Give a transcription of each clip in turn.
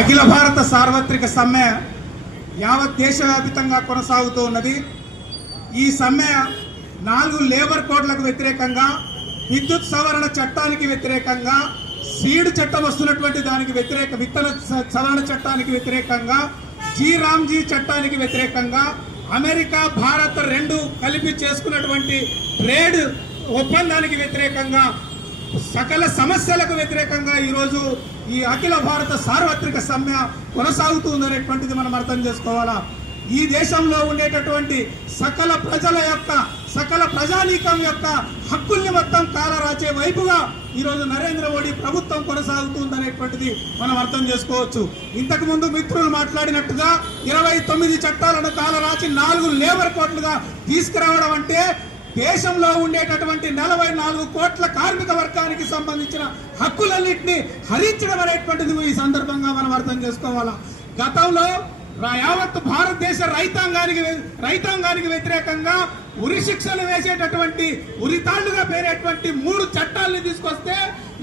అఖిల భారత సార్వత్రిక సమ్మె యావత్ దేశవ్యాప్తంగా కొనసాగుతూ ఉన్నది. ఈ సమ్మె 4 లేబర్ కోడ్లకు వ్యతిరేకంగా, విద్యుత్ సవరణ చట్టానికి వ్యతిరేకంగా, సీడ్ చట్టం వస్తున్నటువంటి దానికి విత్తన సవరణ చట్టానికి వ్యతిరేకంగా, రామ్జీ చట్టానికి వ్యతిరేకంగా, అమెరికా భారత్ రెండు కలిపి చేసుకున్నటువంటి ట్రేడ్ ఒప్పందానికి వ్యతిరేకంగా, సకల సమస్యలకు వ్యతిరేకంగా ఈరోజు ఈ అఖిల భారత సార్వత్రిక సమ్మె కొనసాగుతుందనేటువంటిది మనం అర్థం చేసుకోవాలా. ఈ దేశంలో ఉండేటటువంటి సకల ప్రజానీకం యొక్క హక్కుల్ని మొత్తం కాలరాచే వైపుగా ఈరోజు నరేంద్ర మోడీ ప్రభుత్వం కొనసాగుతుందనేటువంటిది మనం అర్థం చేసుకోవచ్చు. ఇంతకు ముందు మిత్రులు మాట్లాడినట్టుగా 29 చట్టాలను కాలరాచి 4 లేబర్ కోడ్లుగా తీసుకురావడం అంటే దేశంలో ఉండేటటువంటి 44 కోట్ల కార్మిక వర్గానికి సంబంధించిన హక్కులన్నింటినీ హరించడం అనేటువంటిది ఈ సందర్భంగా మనం అర్థం చేసుకోవాలా. గతంలో యావత్ భారతదేశ రైతాంగానికి వ్యతిరేకంగా ఉరి శిక్షలు వేసేటటువంటి ఉరితాళ్లుగా పేరేటువంటి 3 చట్టాలను తీసుకొస్తే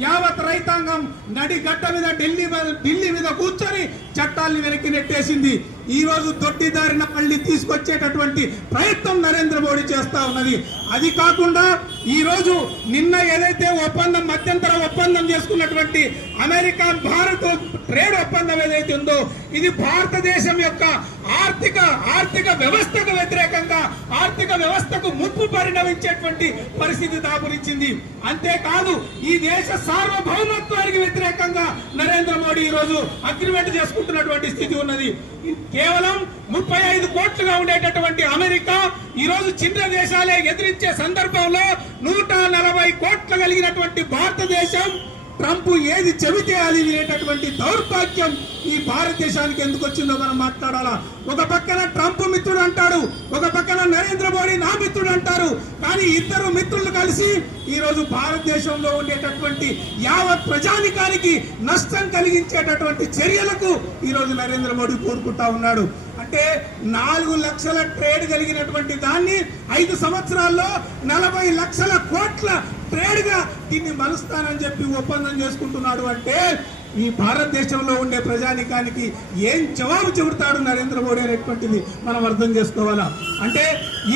యావత్ రైతాంగం నడి గడ్డ మీద ఢిల్లీ మీద కూర్చొని చట్టాలను వెనక్కి నెట్టేసింది. ఈ రోజు దొడ్డిదారిన మళ్ళీ తీసుకొచ్చేటటువంటి ప్రయత్నం నరేంద్ర మోడీ చేస్తా ఉన్నది. అది కాకుండా ఈ రోజు నిన్న ఏదైతే మధ్యంతర ఒప్పందం చేసుకున్నటువంటి అమెరికా భారత్ ట్రేడ్ ఒప్పందం ఏదైతే ఉందో ఇది భారతదేశం యొక్క ఆర్థిక వ్యవస్థకు వ్యతిరేకంగా, ఆర్థిక వ్యవస్థకు ముప్పు పరిణమించేటువంటి పరిస్థితి దాపురించింది. అంతేకాదు ఈ దేశ సార్వభౌమత్వానికి వ్యతిరేకంగా నరేంద్ర మోడీ ఈ రోజు అగ్రిమెంట్ చేసుకుంటున్నటువంటి స్థితి ఉన్నది. కేవలం 35 కోట్లుగా ఉండేటటువంటి అమెరికా ఈ రోజు చిన్న దేశాలే ఎదిరించే సందర్భంలో 140 కోట్లు కలిగినటువంటి భారతదేశం ట్రంప్ ఏది చెబితే అది వినేటటువంటి దౌర్భాగ్యం ఈ భారతదేశానికి ఎందుకు వచ్చిందో మనం మాట్లాడాలా. ఒక పక్కన ట్రంప్ మిత్రుడు అంటాడు, ఒక పక్కన నరేంద్ర మోడీ నా మిత్రుడు అంటారు. కానీ ఇద్దరు మిత్రులు కలిసి ఈ రోజు భారతదేశంలో ఉండేటటువంటి యావత్ ప్రజానికానికి నష్టం కలిగించేటటువంటి చర్యలకు ఈ రోజు నరేంద్ర మోడీ కోరుకుంటా ఉన్నాడు. అంటే 4 లక్షల ట్రేడ్ కలిగినటువంటి దాన్ని 5 సంవత్సరాల్లో 40 లక్షల కోట్ల ట్రేడ్ గా దీన్ని మలుస్తానని చెప్పి ఒప్పందం చేసుకుంటున్నాడు. అంటే ఈ భారతదేశంలో ఉండే ప్రజానికానికి ఏం జవాబు చెబుతాడు నరేంద్ర మోడీ అనేటువంటిది మనం అర్థం చేసుకోవాలా. అంటే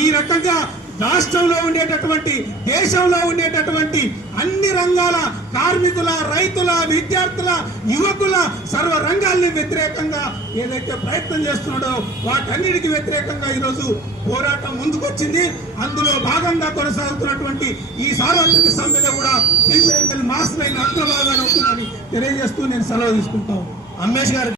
ఈ రకంగా రాష్ట్రంలో ఉండేటటువంటి, దేశంలో ఉండేటటువంటి అన్ని రంగాల కార్మికుల, రైతుల, విద్యార్థుల, యువకుల సర్వ రంగాల్ని వ్యతిరేకంగా ఏదైతే ప్రయత్నం చేస్తున్నాడో వాటన్నిటికీ వ్యతిరేకంగా ఈరోజు పోరాటం ముందుకొచ్చింది. అందులో భాగంగా కొనసాగుతున్నటువంటి ఈ సార్వత్రిక సమ్మెలో కూడా సిపిఐ మాస్ లైన్ అగ్రభాగాన్ని అవుతుందని తెలియజేస్తూ నేను సెలవు తీసుకుంటాను. అమ్మేష్ గారు.